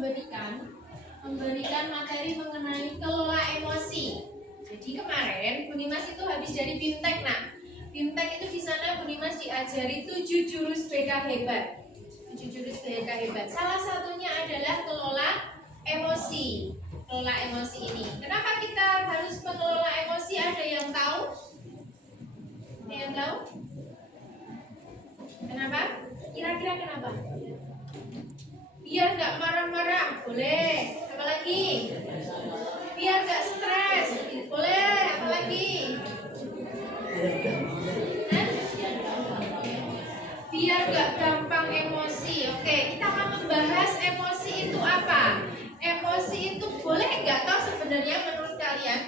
memberikan materi mengenai kelola emosi. Jadi kemarin Bu Nimas itu habis dari BIMTEK. Nah, BIMTEK itu di sana Bu Nimas diajari 7 jurus BK hebat. 7 jurus BK hebat. Salah satunya adalah kelola emosi. Kelola emosi ini. Kenapa kita harus mengelola emosi? Ada yang tahu? Ada yang tahu? Kenapa? Kira-kira kenapa? Biar nggak marah-marah, boleh. Apa lagi? Biar nggak stres, boleh. Apa lagi? Biar nggak gampang emosi. Oke, kita akan membahas emosi itu apa. Emosi itu boleh nggak tahu sebenarnya menurut kalian?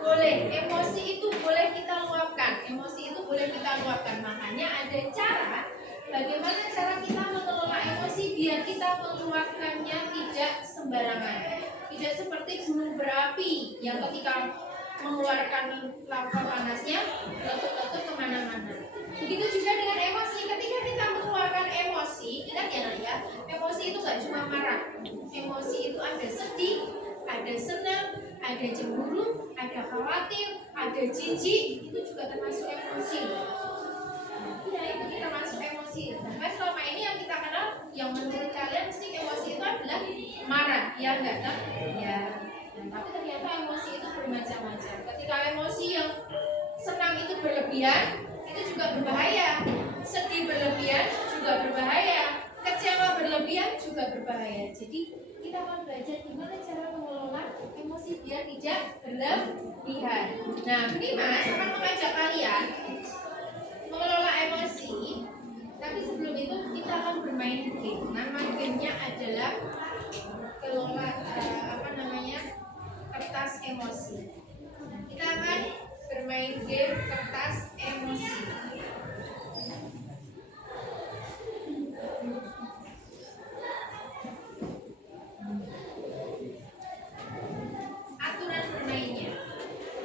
Boleh. Emosi itu boleh kita luapkan. Emosi itu boleh kita luapkan. Makanya ada cara. Bagaimana cara kita mengelola emosi biar kita mengeluarkannya tidak sembarangan. Tidak seperti gunung berapi yang ketika mengeluarkan lava panasnya letup-letup kemana-mana. Begitu juga dengan emosi. Ketika kita mengeluarkan emosi, ingat ya Nadia, emosi itu gak cuma marah. Emosi itu ada sedih, ada senang, ada cemburu, ada khawatir, ada jijik. Itu juga termasuk emosi. Ya, itu kita masuk emosi. Nah, selama ini yang kita kenal, yang menurut kalian mesti emosi itu adalah marah, ya enggak kan? Ya. Nah, tapi ternyata emosi itu bermacam-macam. Ketika emosi yang senang itu berlebihan, itu juga berbahaya. Sedih berlebihan juga berbahaya. Kecewa berlebihan juga berbahaya. Jadi kita akan belajar gimana cara mengelola emosi biar tidak berlebihan. Nah, ini Mas akan mengajak kalian mengelola emosi, tapi sebelum itu kita akan bermain game. Nama gamenya adalah kelola kertas emosi. Kita akan bermain game kertas emosi. Aturan bermainnya.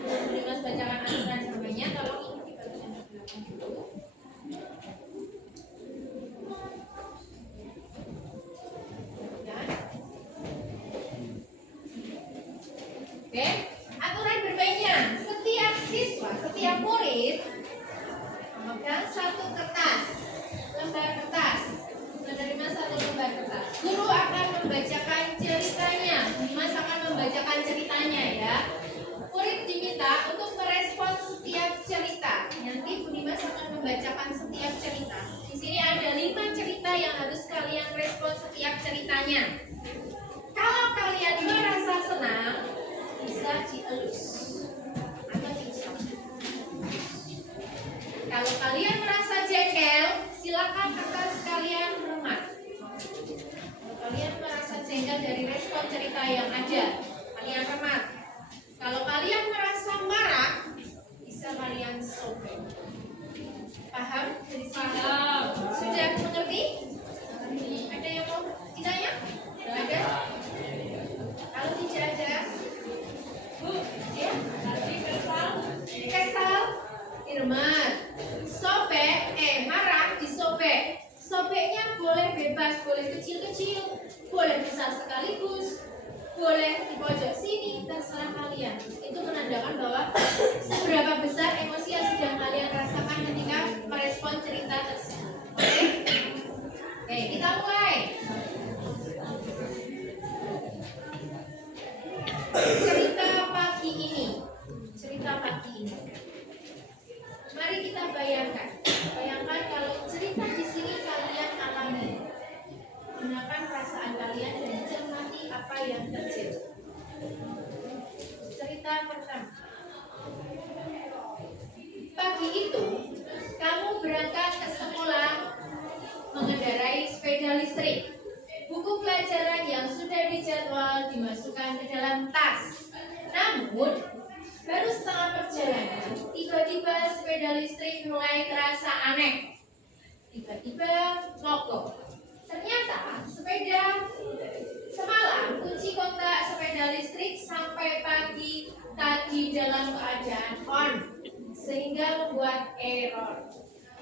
Sebelum Mas bacakan aturan bermainnya, tolong ikuti bagian di belakang dulu. Oke, aturan bermainnya. Setiap siswa, setiap murid memegang satu kertas, lembar kertas, menerima satu lembar kertas. Guru akan membacakan ceritanya. Mas akan membacakan ceritanya ya. Murid diminta untuk merespon setiap cerita. Nanti Bu Dimas akan membacakan setiap cerita. Di sini ada 5 cerita yang harus kalian respon setiap ceritanya. Kalau kalian merasa senang, bisa dielus atau diusap. Kalau kalian merasa jengkel, silakan kertas kalian remat. Kalau kalian merasa jengkel dari respon cerita yang ada, kalian remat. Kalau kalian merasa marah, bisa kalian sobek. Paham? Paham. Sudah mengerti? Ada yang mau ditanya? Ada? Kalau tidak ada, Bu, ya? Kesal, diremat. Sobek, marah, disobek. Sobeknya boleh bebas, boleh kecil-kecil, boleh besar sekaligus, boleh di pojok sini, terserah kalian. Itu menandakan bahwa seberapa besar emosi yang sedang kalian rasakan ketika merespon cerita tersebut. Oke, kita mulai. Cerita pagi ini. Mari kita bayangkan. Bayangkan kalau cerita di sini kalian alami. Gunakan perasaan kalian dan cermati apa yang terjadi. Cerita pertama. Pagi itu, kamu berangkat ke sekolah mengendarai sepeda listrik. Buku pelajaran yang sudah dijadwal dimasukkan ke dalam tas. Namun, baru setengah perjalanan, tiba-tiba sepeda listrik mulai terasa aneh. Tiba-tiba mogok. Ternyata sepeda semalam kunci kontak sepeda listrik sampai pagi tadi dalam keadaan on, sehingga membuat error.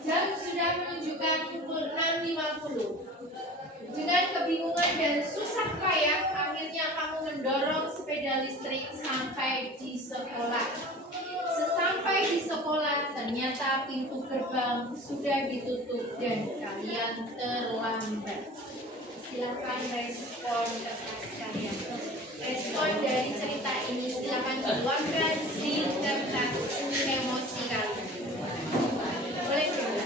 Jam sudah menunjukkan pukul 6.50. Dengan kebingungan dan susah payah akhirnya kamu mendorong sepeda listrik sampai di sekolah. Sesampai di sekolah ternyata pintu gerbang sudah ditutup dan kalian terlambat. Silakan respon ke kelas kalian. Respon dari cerita ini silakan tuangkan di kertas emosi kalian. Boleh dulu.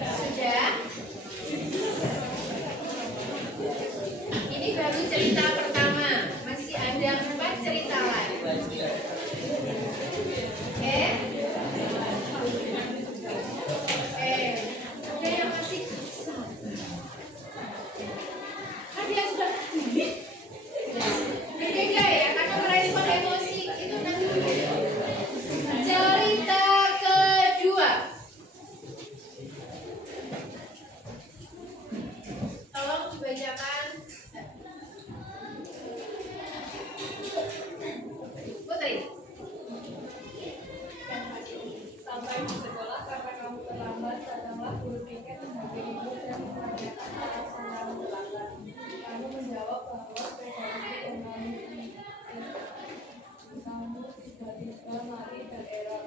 Sudah? Ini baru cerita pertama. Masih ada 4 cerita lain. Oke? Ada yang masih ada yang sudah berbeda ya, karena merespon emosi itu nanti. Cerita kedua. Tolong dibacakan. Putri. Sampai di sekolah karena kamu terlambat, datanglah guru piket sebagai ibu dan menanyakan alasan kamu terlambat. Kamu menjawab bahwa sepeda listrik yang kamu tiba-tiba lari bererang.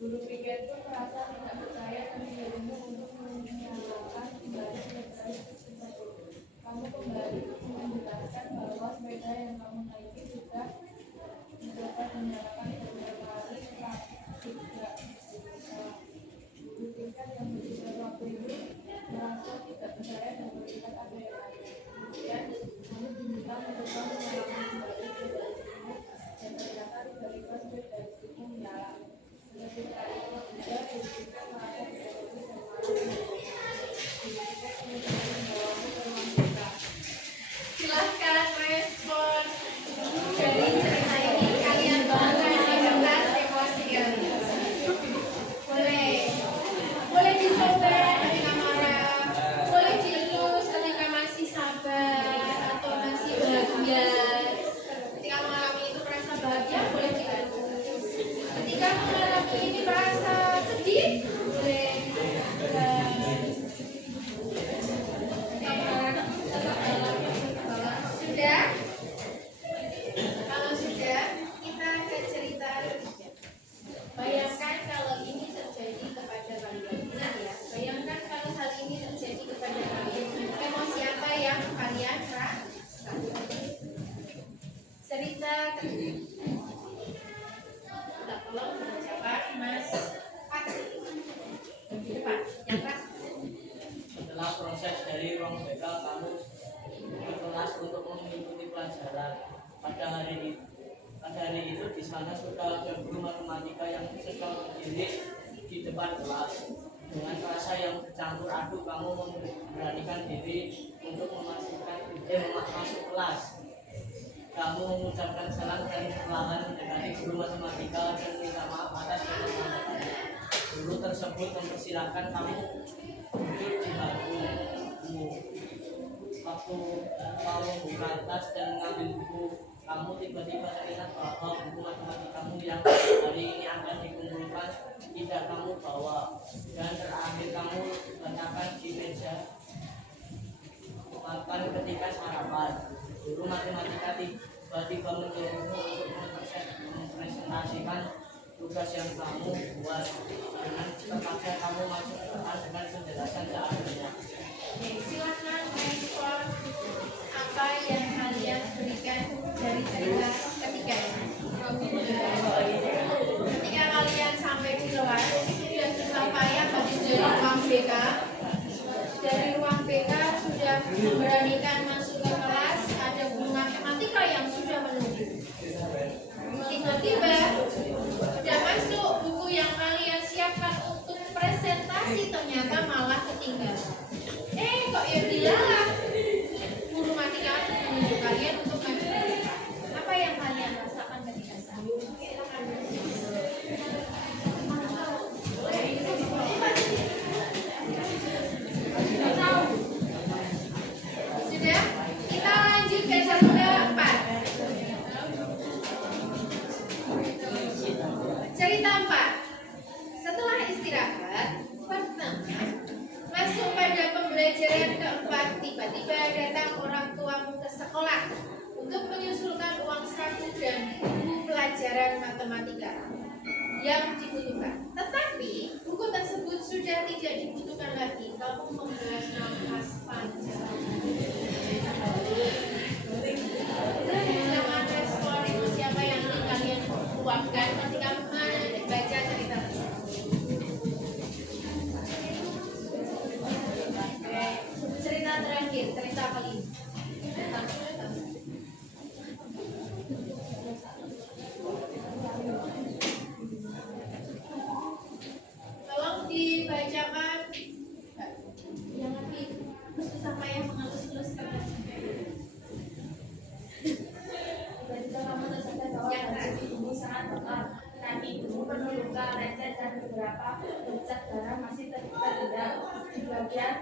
Guru piket pun merasa tidak percaya dan menyuruhmu untuk menyalakan kembali sepeda listrik tersebut. Kamu kembali menjelaskan bahwa sepeda yang kamu naiki sudah dapat menyalakan beberapa kali tetapi tidak bisa. Guru tingkat yang berbicara waktu itu merasa tidak percaya dan melihat ada yang lain. Kemudian kamu diminta mencoba menyalakan kembali sepeda listrikmu dan ternyata tiba-tiba sepeda listrikmu menyala. Seketika itu juga guru tingkat merasa tidak lebih dan marah. Guru tingkat kemudian membawamu ke ruang BK. Silahkan respon dari cerita ini. Kalian tuangkan di kertas emosi kalian. Boleh dicoba ketika marah, boleh dilus ketika masih sabar atau masih bahagia. Ketika mengalami itu merasa bahagia, boleh dilus. Ketika mengalami ini merasa sedih, boleh sudah. Kalau sudah, kita ke cerita. Bayangkan kalau ini terjadi kepada kalian. Ingat ya, bayangkan kalau hal ini terjadi kepada kalian. Emosi apa yang kalian rasakan? Cerita kedua. Kita tolong menjawab Mas Fatih. Di depan, yang keras. Setelah proses dari ruang BK, kamu ke kelas untuk mengikuti pelajaran. Pada hari itu di sana sudah ada guru matematika yang sedang berdiri di depan kelas. Dengan rasa yang bercampur aduk, kamu memberanikan diri untuk masuk kelas. Kamu mengucapkan salam dan perlahan mendekati guru matematika dan minta maaf atas keterlambatan. Guru tersebut mempersilahkan kamu duduk di bangkumu. Waktu kamu membuka tas dan mengambil buku, kamu tiba-tiba teringat bahwa buku matematikamu yang hari ini akan dikumpulkan tidak kamu bawa, dan terakhir kamu letakkan di meja makan ketika sarapan. Guru matematika tiba-tiba menyuruhmu untuk mempresentasikan tugas yang kamu buat. Dengan terpaksa kamu masuk ke kelas dengan penjelasan seadanya. Silakan respon apa yang kalian berikan dari cerita ketiga ini. Ketika kalian sampai di kelas, sudah susah payah habis dari ruang BK. Dari ruang BK sudah memberanikan masuk ke kelas, ada guru matematika yang sudah menunggu. Tiba-tiba sudah masuk buku yang kalian siapkan untuk presentasi, ternyata malah ketinggalan. Kok ya dilalah? Guru matematika menunjuk kalian untuk maju ke depan. Apa yang kalian rasakan ketika saat itu? Sudah? Kita lanjut ke cerita 4. Cerita 4. Setelah istirahat, pertama masuk pada pembelajaran keempat tiba-tiba datang orang tuamu ke sekolah untuk menyusulkan uang saku dan buku pelajaran matematika yang dibutuhkan. Tetapi buku tersebut sudah tidak dibutuhkan lagi. Kamu membuat nafas panjang. Jangan respon emosi apa yang ingin kalian luapkan ketika membaca cerita tersebut. Oke, cerita terakhir, cerita kali ini. Tolong dibacakan. Jangan terus sama yang mengelus-elus Ibu sangat bekal. Kaki ibu penuh luka, lecet dan beberapa bercak darah masih tertinggal. Di bagian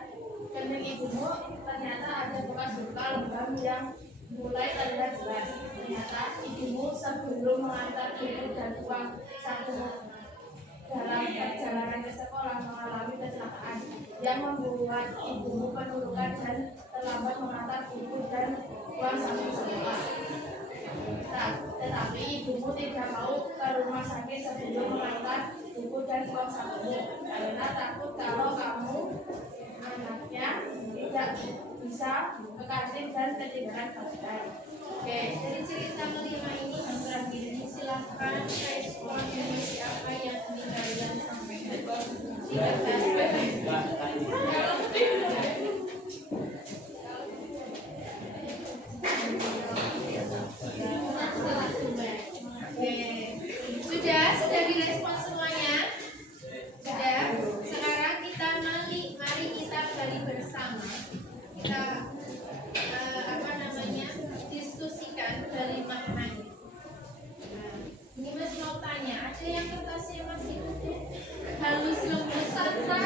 kening ibumu ternyata ada bekas luka lebam yang mulai terlihat jelas. Ternyata ibumu sebelum mengantar ibu dan uang saku dalam perjalanan ke sekolah mengalami kecelakaan yang membuat ibumu penuh luka dan terlambat mengantar ibu dan uang saku sekolah. Tetapi ibumu tidak mau ke rumah sakit sebelum mengantar buku dan uang sakumu karena takut kalau kamu anaknya tidak bisa ke kantin dan ketinggalan pelajaran. Oke, dari cerita kelima ini yang terakhir ini silahkan respon emosi apa yang ingin kalian sampaikan. Oke, sudah direspon semuanya. Sudah. Sekarang kita mari kita balik bersama. Kita diskusikan dari maknanya. Ini Mas mau tanya, ada yang kertasnya masih utuh, halus lembut tanpa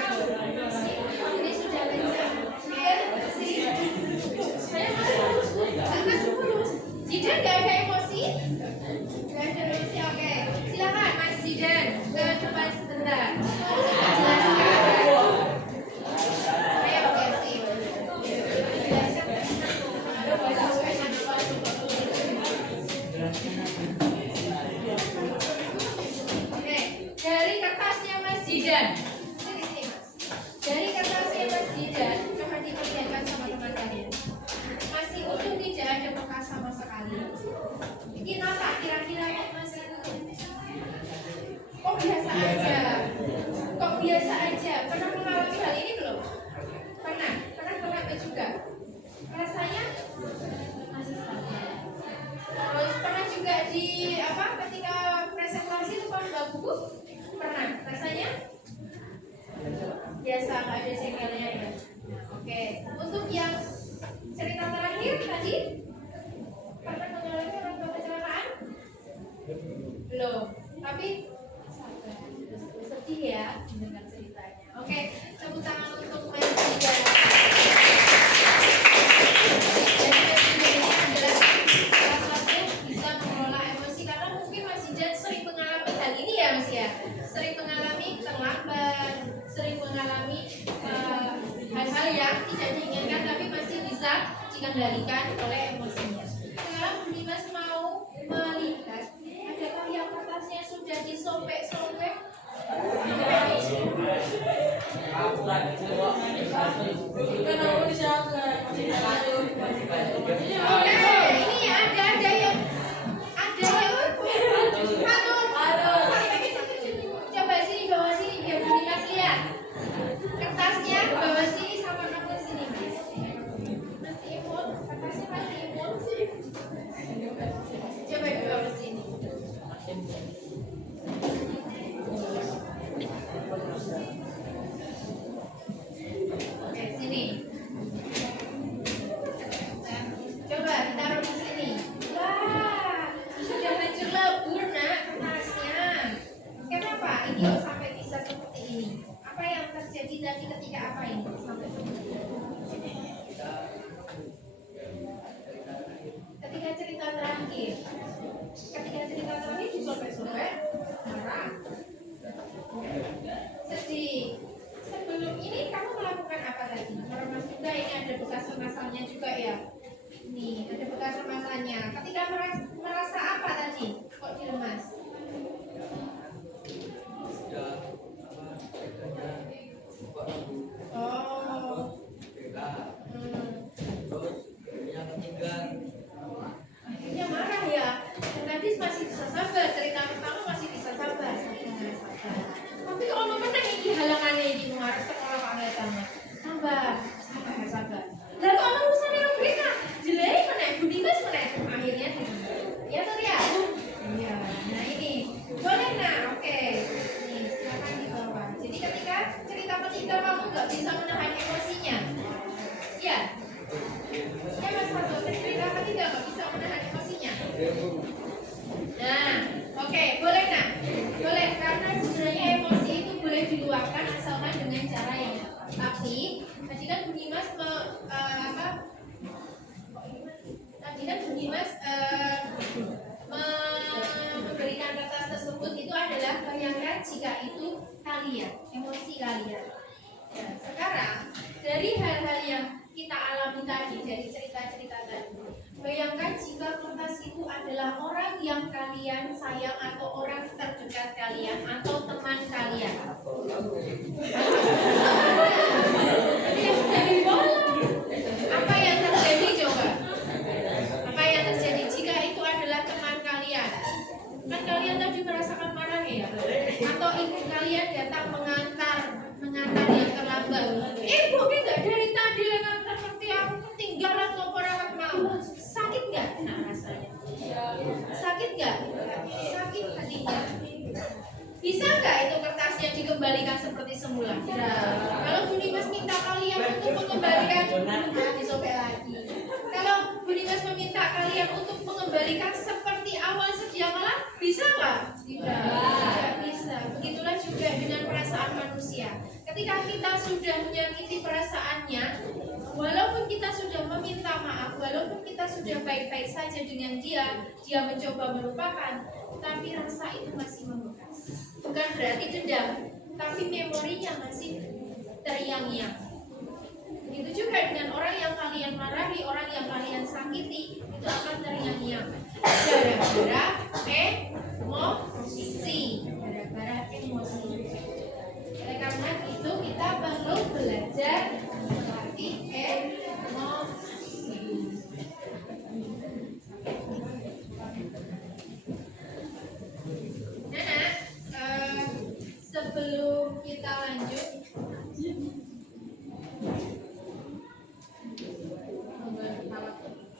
ini sudah lecet. Saya masih halus, sangat mulus. Jidan nggak ada emosi? Nggak ada emosi, oke. Silakan Mas Jidan ke depan sebentar. Jelaskan. Ayo, oke sih. Oke, dari kertasnya Mas Jidan. Sini Mas. Dari kertasnya Mas Jidan, coba diperlihatkan sama teman kalian. Masih utuh, tidak ada bekas sama sekali. Ini apa? Kira-kira kok masih utuh? Kok biasa aja? Kok biasa aja? Pernah mengalami hal ini belum? Pernah? Pernah juga? Rasanya masih sama. Terus pernah juga di ketika presentasi lupa bawa buku? Pernah? Rasanya? Biasa, nggak ada jengkelnya ya. Oke, untuk yang cerita terakhir tadi pernah mengalami orang tua kecelakaan? Belum, tapi sabar, sedih ya mendengar ceritanya. Oke, tepuk tangan untuk Mas Jidan. Bisa mengelola emosi karena mungkin Mas Jidan sering mengalami hal ini ya Mas ya, sering mengalami terlambat, sering mengalami hal-hal yang tidak diinginkan tapi masih bisa dikendalikan oleh emosinya. Sekarang Bu Dimas mau melihat adakah yang kertasnya sudah disobek-sobek? Oke, ini ada yang coba sini bawa sini biar Bu Dimas lihat. Kertasnya bawa sini sama kamu sini Mas. Masih imut, kertasnya masih imut. Coba dibawa ke sini. Oke, sini. masalnya juga ya. Nih, ada bekas remasannya. Ketika merasa apa tadi? Kok diremas? Oh. Akhirnya marah ya. Dan tadi masih bisa sabar. Cerita pertama masih bisa sabar. Sabar. Tapi kalau nomor ini halangannya ini marah sekolah Pak Ngetama. Sabar. Lalu kalau urusannya RBK, jelek mana? Budi Mas mana? Akhirnya ya tuh ya. Iya. Nah ini boleh nah. Oke. Nih silakan di bawah. Jadi ketika cerita ketiga kamu nggak bisa menahan emosinya, ya. Ya Mas Fatul, cerita ketiga nggak bisa menahan emosinya. Nah, oke, boleh nah. Boleh karena sebenarnya emosi itu boleh diluapkan asalkan dengan cara yang tepat. Tapi tadi kan Budi Mas memberikan kertas tersebut itu adalah bayangkan jika itu kalian, emosi kalian. Ya, sekarang dari hal-hal yang kita alami tadi, dari cerita-cerita tadi, bayangkan jika kertas itu adalah orang yang kalian sayang atau orang terdekat kalian atau teman kalian. Apa yang terjadi coba? Apa yang terjadi jika itu adalah teman kalian? Kan kalian tadi merasakan marah ya? Atau ibu kalian datang mengantar yang terlambat. Bukan nggak dari tadi ngantar seperti aku ketinggalan kompor awak mau. Sakit nggak? Nah rasanya. Sakit nggak? Sakit hatinya. Bisa nggak itu kertasnya dikembalikan seperti semula? Kalau Budi Mas minta kalian untuk mengembalikan, disobek lagi. Kalau Budi Mas meminta kalian untuk mengembalikan seperti awal sedia kala, bisa nggak? Tidak bisa. Begitulah juga dengan perasaan manusia. Ketika kita sudah menyakiti perasaannya, walaupun kita sudah meminta maaf, walaupun kita sudah baik-baik saja dengan dia mencoba melupakan, tapi rasa itu masih membekas. Bukan berarti dendam, tapi memorinya masih terngiang-ngiang. Begitu juga dengan orang yang kalian marahi, orang yang kalian sakiti, itu akan terngiang-ngiang. Gara-gara emosi. Oleh karena itu kita perlu belajar mengerti emosi. Sebelum kita lanjut,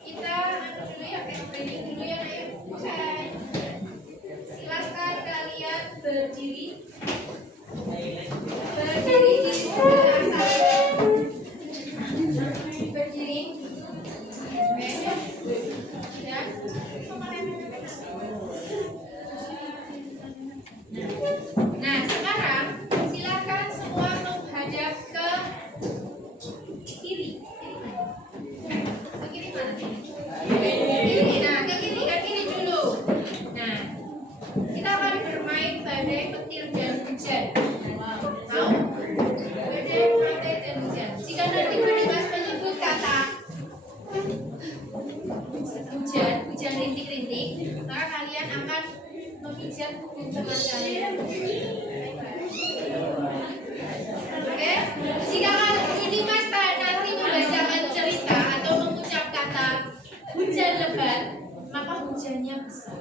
kita dulu ya, training dulu ya, ayo. Oke. Silakan kalian berdiri. Berdiri di sebelah saya. Berdiri. Oke. Ya. Nah, sekarang silakan semua menghadap ke kiri. Ke kiri mana? Kiri. Nah, ke kiri dulu. Nah, kita akan bermain badai, petir, dan hujan. Tahu? Badai, petir, dan hujan. Jika nanti Budi Mas menyebut kata hujan rintik-rintik, maka kalian akan memijat punggung teman kalian. Oke? Jika Budi Mas nanti membacakan cerita atau mengucap kata hujan lebat, maka hujannya besar.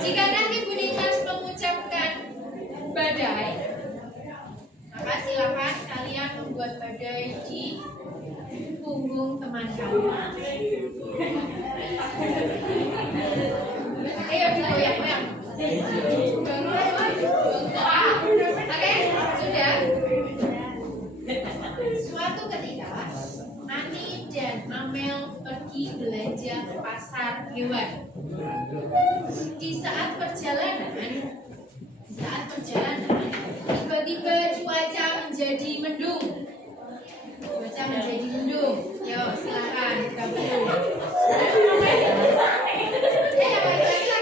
Jika nanti Budi Mas mengucapkan badai, maka silakan kalian membuat badai di punggung teman kalian. Ayo digoyang-goyang. Oke, sudah. Suatu ketika Ani dan Amel pergi belanja ke pasar hewan. Di saat perjalanan, tiba-tiba cuaca menjadi mendung. Yo, silakan gabung. Ya, lagi aja.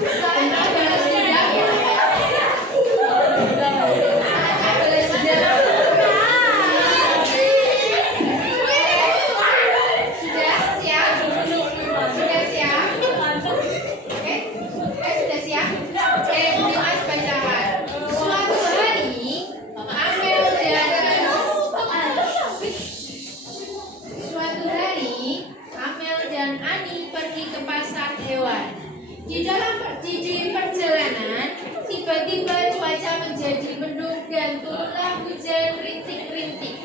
Saatnya balas dendam ya. Saatnya balas dendam. Sudah siap? Sudah siap? Oke, sudah siap? Oke, Dimas bacakan. Suatu hari, Amel dan Ani pergi ke pasar hewan. Di perjalanan, tiba-tiba cuaca menjadi mendung dan turunlah hujan rintik-rintik.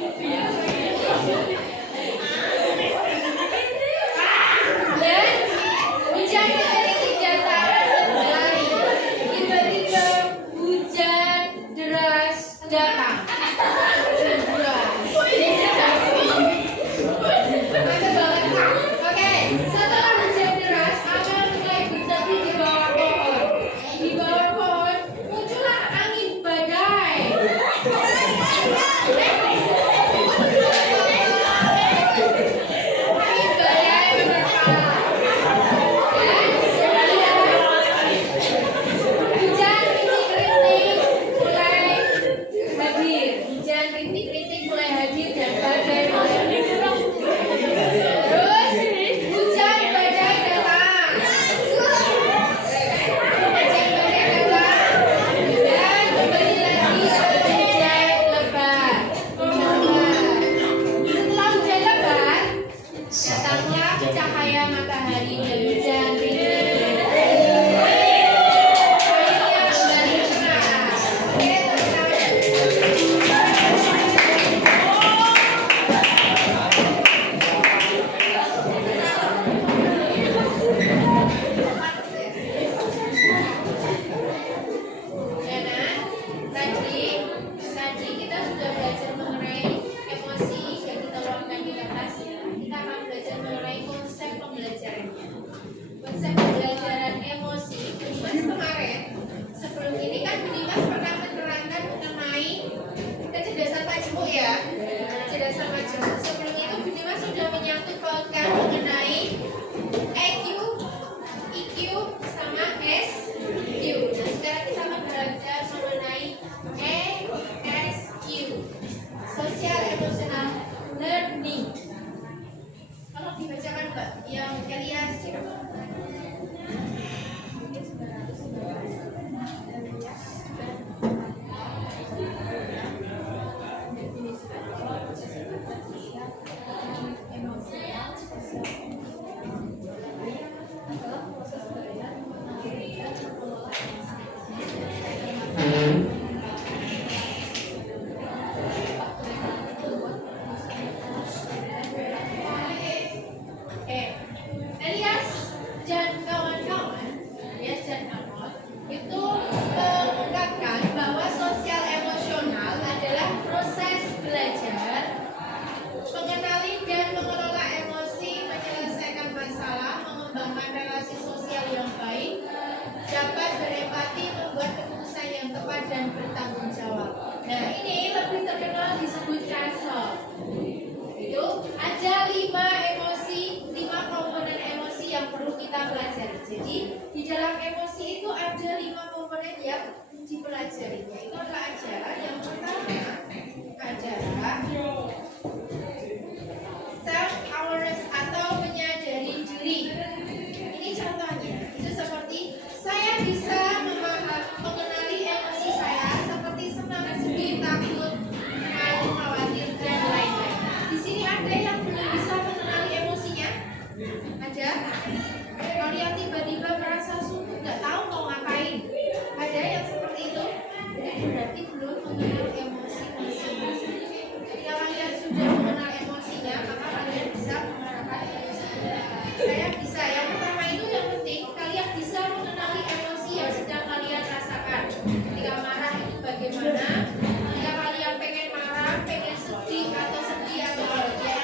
Dan hujan rintik datang berlari. Tiba-tiba hujan deras datang. Oke, setelah hujan deras, Amel mulai berteduh di bawah pohon. Di bawah pohon muncullah angin badai. Angin badai menerpa. Dan hujan rintik-rintik mulai hadir. Hujan rintik-rintik mulai hadir dan badai mulai bergerak. Terus hujan badai datang. Hujan badai datang dan kembali lagi ke hujan lebat. Setelah hujan lebat, datanglah cahaya matahari dan hujan rintik. Akhirnya kembali cerah. Oke, teman-teman. Tadi kita sudah belajar mengenai emosi yang kita luangkan di kertas ya. Kita akan belajar mengenai konsep pembelajarannya. Konsep pembelajaran emosi. Bunimas kemarin sebelum ini kan Bunimas pernah menerangkan mengenai kecerdasan majemuk ya. Kecerdasan majemuk. Sebelum itu Bunimas sudah menyangkut pautkan mengenai EQ, EQ sama SQ. Nah sekarang kita akan belajar mengenai ESQ, Social Emotional Learning. Kalau dibacakan Mbak, yang Elias. Elias dan kawan-kawan, Elias dan Arnold itu mengungkapkan bahwa sosial emosional adalah proses belajar mengenali dan mengelola emosi, menyelesaikan masalah, mengembangkan relasi sosial yang baik, dapat berempati, membuat keputusan yang tepat dan bertanggung jawab. Nah ini lebih terkenal disebut Russell. Itu ada 5 emosi, 5 komponen emosi yang perlu kita pelajari. Jadi di dalam emosi itu ada 5 komponen yang dipelajari. Itu apa aja? Yang pertama adalah self awareness atau menyadari diri. Ini contohnya. Itu seperti saya bisa mengenali emosi saya seperti senang, sedih, takut, malu, khawatir dan lain-lain. Di sini ada yang belum bisa mengenali emosinya? Ada? Kalau yang tiba-tiba merasa suntuk, nggak tahu mau ngapain. Ada yang seperti itu? Berarti belum mengenal emosi masing-masing. Ketika kalian sudah mengenal emosinya, maka kalian bisa mengarahkan emosinya. Saya bisa. Yang pertama itu yang penting kalian bisa mengenali emosi yang sedang kalian rasakan. Ketika marah itu bagaimana? Ketika kalian pengen marah, pengen sedih atau bahagia.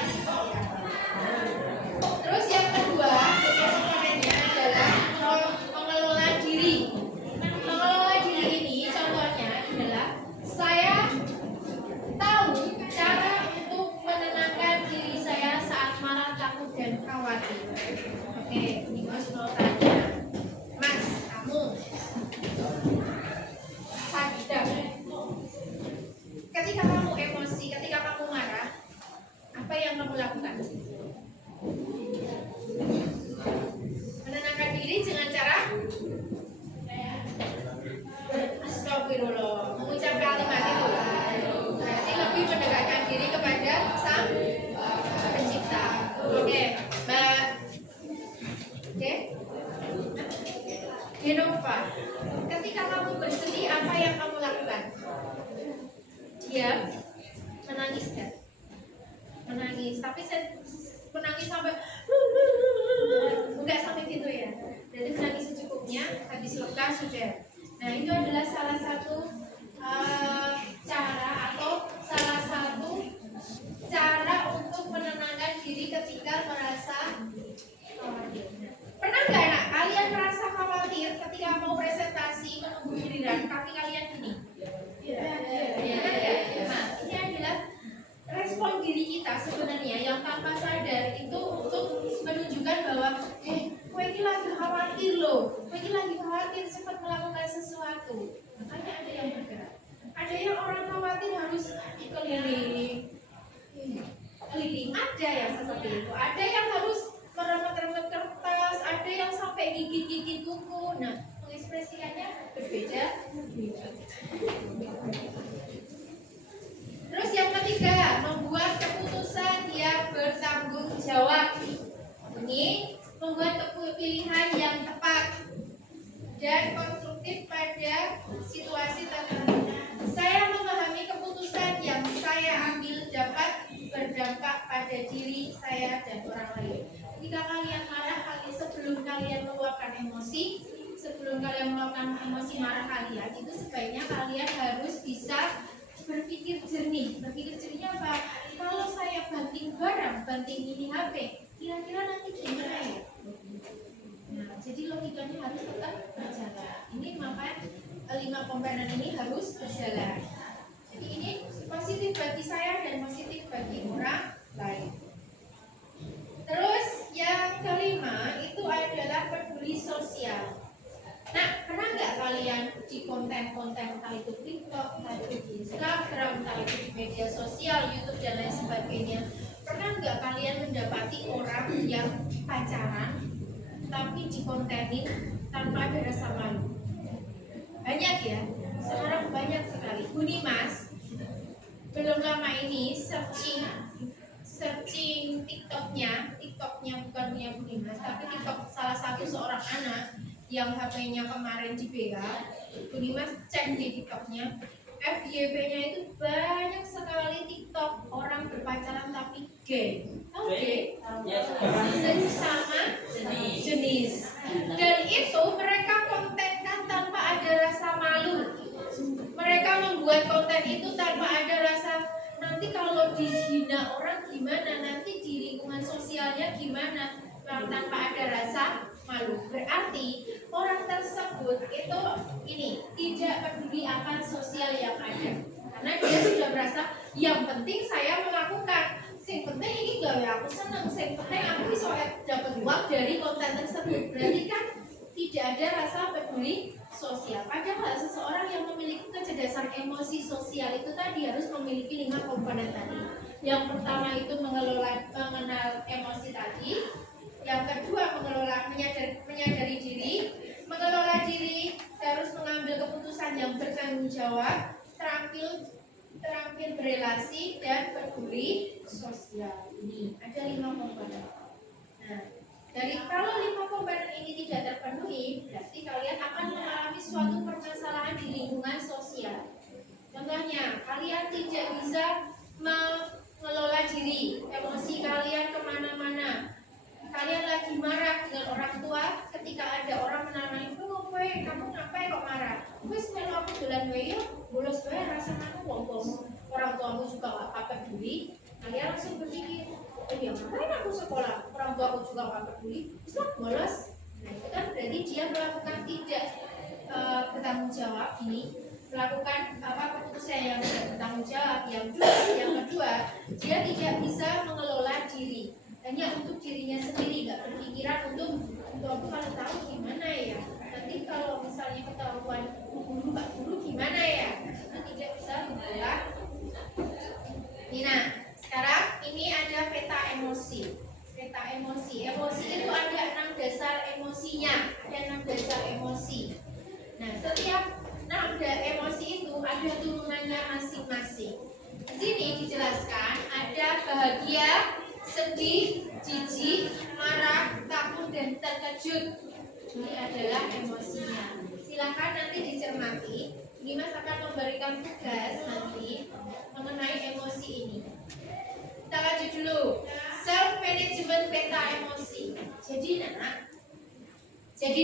Terus yang kedua, komponennya adalah mengelola diri. Mengelola diri ini contohnya adalah saya tahu cara untuk menenangkan diri saya saat marah, takut dan khawatir. Oke, ini Mas mau tanya, Mas, kamu gitu loh, mengucap kalimat itu. Berarti lebih mendekatkan diri kepada Sang Pencipta. Oke, Mbak. Oke. Genova, ketika kamu bersedih, apa yang kamu lakukan? Diam, menangis kan? Menangis, tapi saya menangis sampai enggak sampai gitu ya. Jadi menangis secukupnya, habis lega sudah. Nah, itu adalah salah satu cara atau salah satu cara untuk menenangkan diri ketika merasa khawatir. Pernah nggak anak kalian merasa khawatir ketika mau presentasi menunggu giliran kaki kalian gini? Nah, ini adalah respon diri kita sebenarnya yang tanpa sadar itu untuk menunjukkan bahwa kowe iki lagi khawatir loh, kowe iki lagi khawatir sempat melakukan sesuatu. Makanya ada yang bergerak. Ada yang orang khawatir harus keliling, ada yang seperti itu. Ada yang harus meremet-remet kertas, ada yang sampai gigit-gigit buku. Nah, mengekspresikannya berbeda. Terus yang ketiga, membuat keputusan yang bertanggung jawab. Ini membuat pilihan yang tepat dan konstruktif pada situasi tertentu. Saya memahami keputusan yang saya ambil dapat berdampak pada diri saya dan orang lain. Ketika kalian marah, sebelum kalian meluapkan emosi, sebelum kalian meluapkan emosi marah kalian, itu sebaiknya kalian harus bisa berpikir jernih. Berpikir jernihnya apa? Kalau saya banting barang, banting ini HP, kira-kira nanti gimana ya? Nah, jadi logikanya harus tetap berjalan. Ini maka 5 komponen ini harus berjalan. Jadi ini positif bagi saya dan positif bagi orang lain. Terus yang kelima itu adalah peduli sosial. Nah, pernah nggak kalian di konten-konten entah itu TikTok, entah itu di Instagram, entah itu di media sosial, YouTube dan lain sebagainya, pernah nggak kalian mendapati orang yang pacaran tapi dikontenin tanpa ada rasa malu? Banyak ya, sekarang banyak sekali. Bunimas belum lama ini searching TikToknya bukan punya Bunimas, tapi TikTok salah satu seorang anak yang HP-nya kemarin di BH. Bunimas cek di TikToknya, FYP-nya itu banyak sekali TikTok orang berpacaran tapi gay. Tahu gay? Sesama jenis. Dan itu mereka kontenkan tanpa ada rasa malu. Mereka membuat konten itu tanpa ada rasa nanti kalau dihina orang gimana, nanti di lingkungan sosialnya gimana, tanpa ada rasa malu. Berarti orang tersebut itu ini tidak peduli akan sosial yang ada, karena dia sudah merasa yang penting saya melakukan, yang penting ini gawe aku senang, yang penting aku bisa dapat uang dari konten tersebut. Berarti kan tidak ada rasa peduli sosial. Padahal seseorang yang memiliki kecerdasan emosi sosial itu tadi harus memiliki 5 komponen tadi. Yang pertama itu mengenal emosi tadi. Yang kedua menyadari diri, mengelola diri, terus mengambil keputusan yang bertanggung jawab, terampil berelasi dan peduli sosial. Ini ada 5 komponen. Nah, dari kalau 5 komponen ini tidak terpenuhi, berarti kalian akan mengalami suatu permasalahan di lingkungan sosial. Contohnya, kalian tidak bisa mengelola diri, emosi kalian kemana-mana. Kalian lagi marah dengan orang tua, ketika ada orang menamai, kamu ngapain kok marah? Wes melu aku dolan wae yo, bolos wae rasane wong orang tuamu juga gak peduli. Kalian langsung berpikir, oh ya ngapain aku sekolah? Orang tua aku juga gak peduli, terus bolos. Nah itu kan berarti dia melakukan tidak bertanggung jawab ini, melakukan keputusan yang tidak bertanggung jawab. Yang kedua, dia tidak bisa mengelola diri. Hanya untuk dirinya sendiri, gak berpikiran untuk aku kalau tahu gimana ya, nanti kalau misalnya ketahuan guru gak guru gimana ya, itu tidak bisa mengelola. Nah, sekarang ini ada peta emosi. Emosi itu ada 6 dasar emosinya, ada 6 dasar emosi. Nah, setiap 6 emosi ada turunannya masing-masing. Di sini dijelaskan ada bahagia, sedih, jijik, marah, takut, dan terkejut. Ini adalah emosinya. Silakan nanti dicermati. Dimas akan memberikan tugas nanti mengenai emosi ini. Kita lanjut dulu. Self management peta emosi. Jadi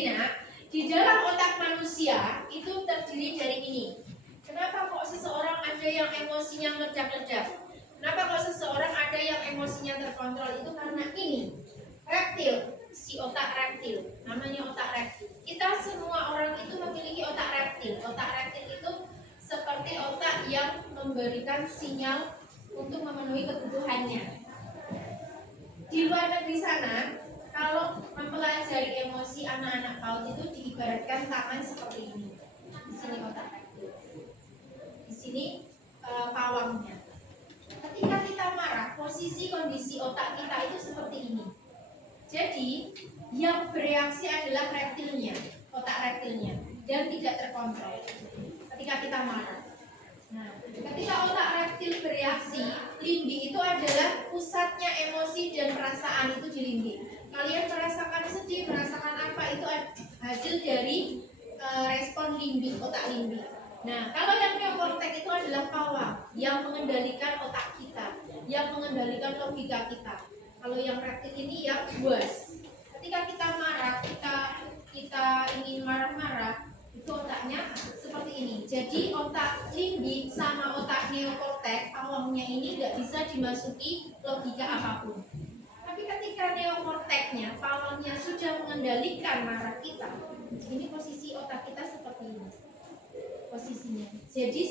nak, di dalam otak manusia itu terdiri dari ini. Kenapa kok seseorang ada yang emosinya meledak-ledak? Kenapa kok seseorang ada yang emosinya terkontrol? Itu karena ini, reptil, si otak reptil, namanya otak reptil. Kita semua orang itu memiliki otak reptil. Otak reptil itu seperti otak yang memberikan sinyal untuk memenuhi kebutuhannya. Di luar negeri sana, kalau mempelajari emosi anak-anak PAUD itu diibaratkan tangan seperti ini. Di sini otak reptil, di sini pawangnya. Ketika kita marah, posisi kondisi otak kita itu seperti ini. Jadi, yang bereaksi adalah reptilnya, otak reptilnya, dan tidak terkontrol ketika kita marah. Nah, ketika otak reptil bereaksi, limbi itu adalah pusatnya emosi dan perasaan itu di limbi. Kalian merasakan sedih, merasakan apa, itu hasil dari respon limbi, otak limbi. Nah, kalau yang neokortex itu adalah pawang yang mengendalikan otak kita, yang mengendalikan logika kita. Kalau yang reptil ini yang buas. Ketika kita marah, kita ingin marah-marah, itu otaknya seperti ini. Jadi otak limbi sama otak neokortex, pawangnya ini nggak bisa dimasuki logika apapun. Tapi ketika neokorteksnya, pawangnya sudah mengendalikan marah kita, ini posisi otak kita seperti ini. Posisinya. Jadi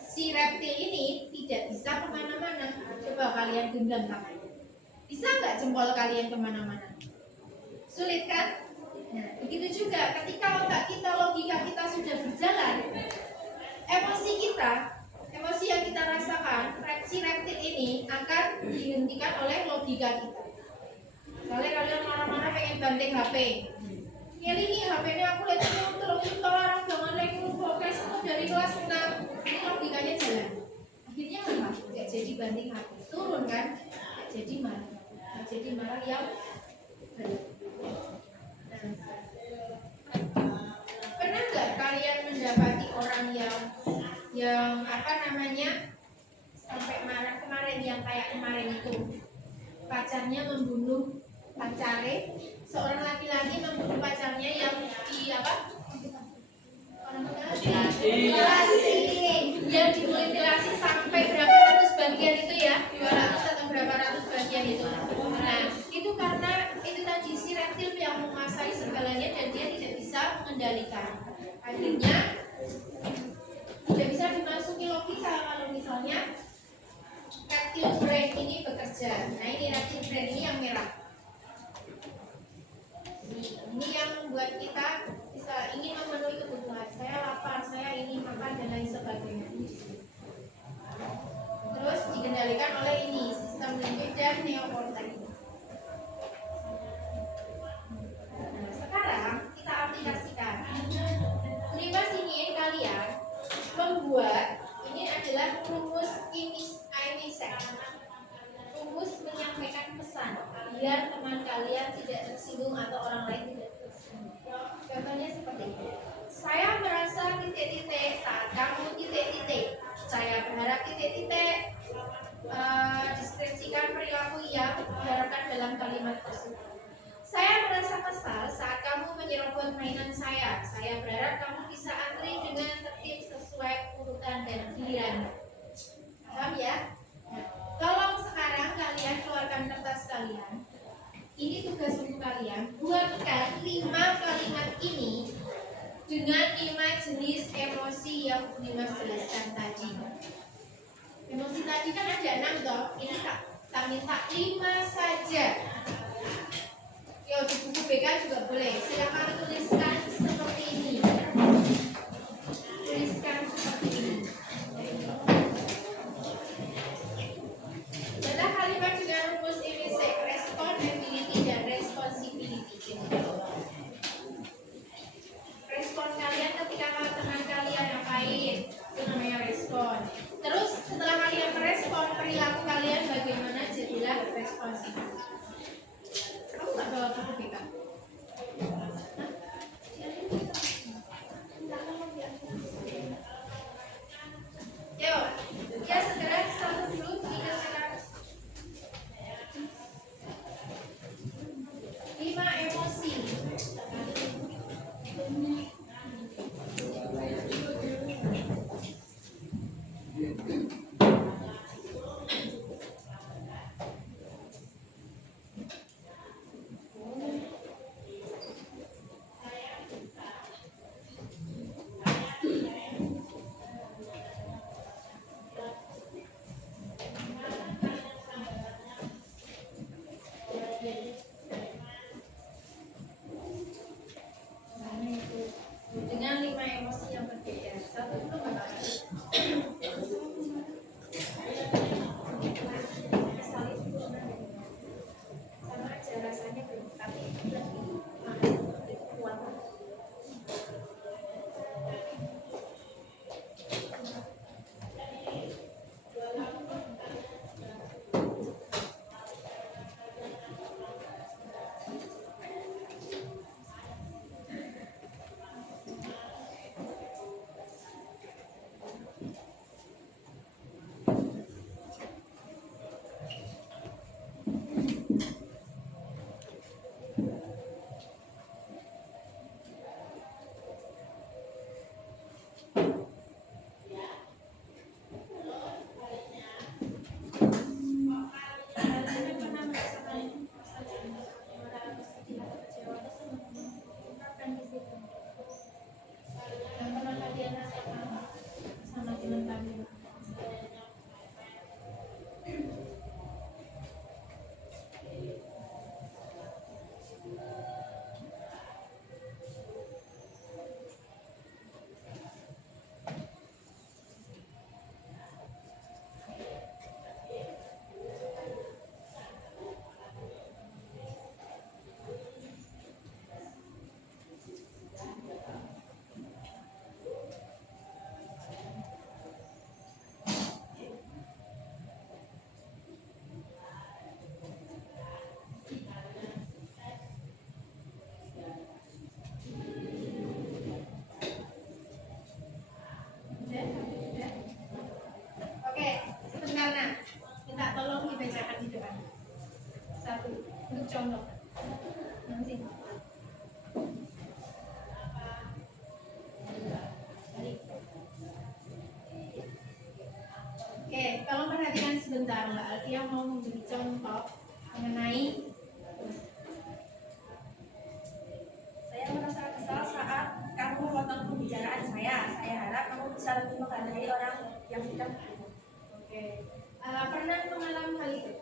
si reptil ini tidak bisa kemana-mana. Coba kalian genggam tangannya. Bisa nggak jempol kalian kemana-mana? Sulit kan? Nah, begitu juga ketika otak kita, logika kita sudah berjalan, emosi yang kita rasakan, si reptil ini akan dihentikan oleh logika kita. Misalnya kalian marah-marah pengen banting HP, ngelingi HP-nya aku lihat terus larang jangan lagi podcast aku dari kelas 6, ini logikanya jalan. Akhirnya apa? Nggak jadi banting HP, turun kan? Nggak jadi marah. Jadi marah yang pernah nggak kalian mendapati orang yang apa namanya sampai marah kemarin, yang kayak kemarin itu pacarnya membunuh pacare, seorang laki-laki membunuh pacarnya yang di apa? Mutilasi, yang dimutilasi sampai berapa ratus bagian itu ya, 200 atau berapa ratus bagian itu. Nah, itu karena itu tadi si reptil yang menguasai segalanya dan dia tidak bisa mengendalikan. Akhirnya tidak bisa dimasuki logika kalau misalnya reptil brain ini bekerja. Nah, ini reptil brain ini yang merah. Ini yang membuat kita bisa ingin memenuhi kebutuhan. Saya lapar, saya ingin makan dan lain sebagainya. Terus dikendalikan oleh ini sistem limbik dan neokortex. Nah, sekarang kita aplikasikan. Limas ingin kalian membuat, ini adalah rumus IMISEC. Rumus menyampaikan pesan biar teman kalian tidak tersinggung atau orang lain tidak tersinggung. Contohnya seperti ini. Saya merasa titik-titik saat kamu titik-titik. Saya berharap titik-titik. Deskripsikan perilaku yang diharapkan dalam kalimat tersebut. Saya merasa kesal saat kamu menyerobot mainan saya. Saya berharap kamu bisa antri dengan tertib sesuai urutan dan giliran. Paham ya? Nah, tolong sekarang kalian keluarkan kertas kalian. Ini tugas untuk kalian. Buatkan 5 kalimat ini dengan 5 jenis emosi yang Dimas jelaskan tadi. Emosi tadi kan ada 6 toh. Ini tak minta 5 saja. Yo, di buku BK juga boleh. Silakan tuliskan seperti ini. Tuliskan seperti ini. Adalah kalimat dengan rumus IMISEC, responsibility dan responsibility. Respon kalian ketika teman kalian ngapain, itu namanya Oke, kalau perhatikan sebentar, Mbak Alfia mau memberi contoh mengenai Saya merasa kesal saat kamu memotong pembicaraan saya. Saya harap kamu bisa lebih menghargai orang yang sedang bekerja. Oke. Pernah mengalami hal itu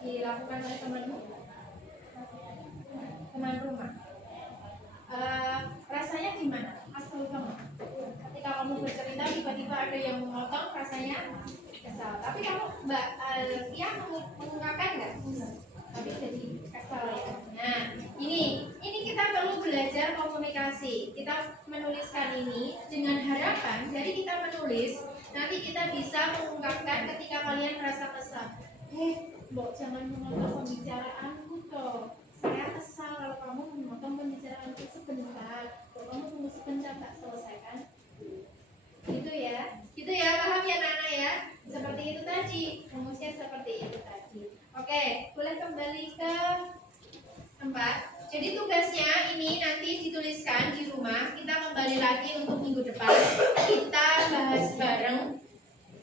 dilakukan oleh temanmu? Teman rumah. Rasanya gimana? Kesel kamu? Ketika kamu bercerita tiba-tiba ada yang memotong, rasanya kesal. Tapi kamu Mbak Alfia mengungkapkan nggak? Tapi jadi kesal ya. Nah, ini kita perlu belajar komunikasi. Kita menuliskan ini dengan harapan, jadi kita menulis, nanti kita bisa mengungkapkan ketika kalian merasa kesal. Mbok jangan memotong pembicaraanku toh. Saya kesal kalau kamu memotong pembicaraanku sebentar. Kalau kamu tunggu sebentar tak selesaikan. Gitu ya, paham ya Nana ya? Seperti itu tadi, rumusnya seperti itu tadi. Oke, boleh kembali ke tempat. Jadi tugasnya ini nanti dituliskan di rumah. Kita kembali lagi untuk minggu depan. Kita bahas bareng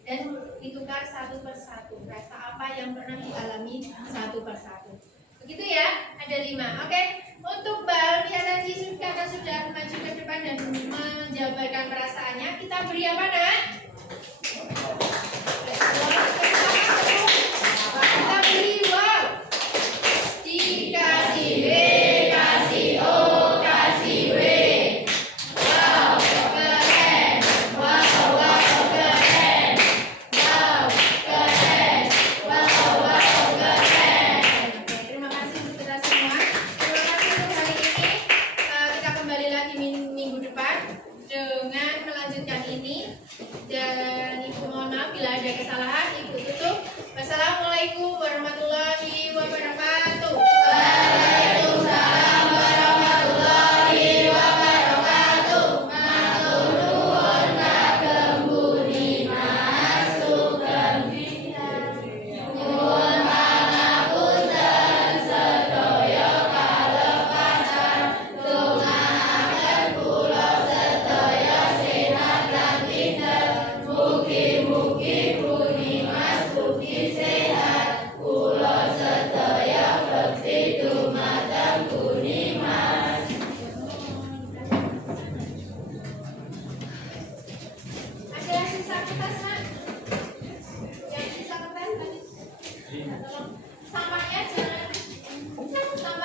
dan ditukar satu persatu. Rasa apa yang pernah dialami satu persatu. Begitu ya? Ada 5. Oke. Untuk Mbak Alfia tadi karena sudah maju ke depan dan menjabarkan perasaannya, kita beri apa, Nak? Kita beri wow. Dikasih W, kasih O, kasih W. Wow, keren. Wow, keren. Wow, keren. Wow, keren. Oke, terima kasih untuk kita semua. Terima kasih untuk hari ini. Kita kembali lagi minggu depan dengan melanjutkan ini. Dan Ibu mohon maaf bila ada kesalahan. Ibu tutup. Wassalamualaikum warahmatullahi wabarakatuh. Waalaikumsalam warahmatullahi wabarakatuh. Matur nuwun kagem budi masukan. Nyuwun pangapunten sedaya kalepatan. Dongaaken kula sedaya sehat lan pinter. Mugi-mugi budi masuki sehat. Kula sedaya bekti dumateng budi mas. Ada sisa kertas, Mak? Yang sisa kertas tadi? Tolong sampahnya jangan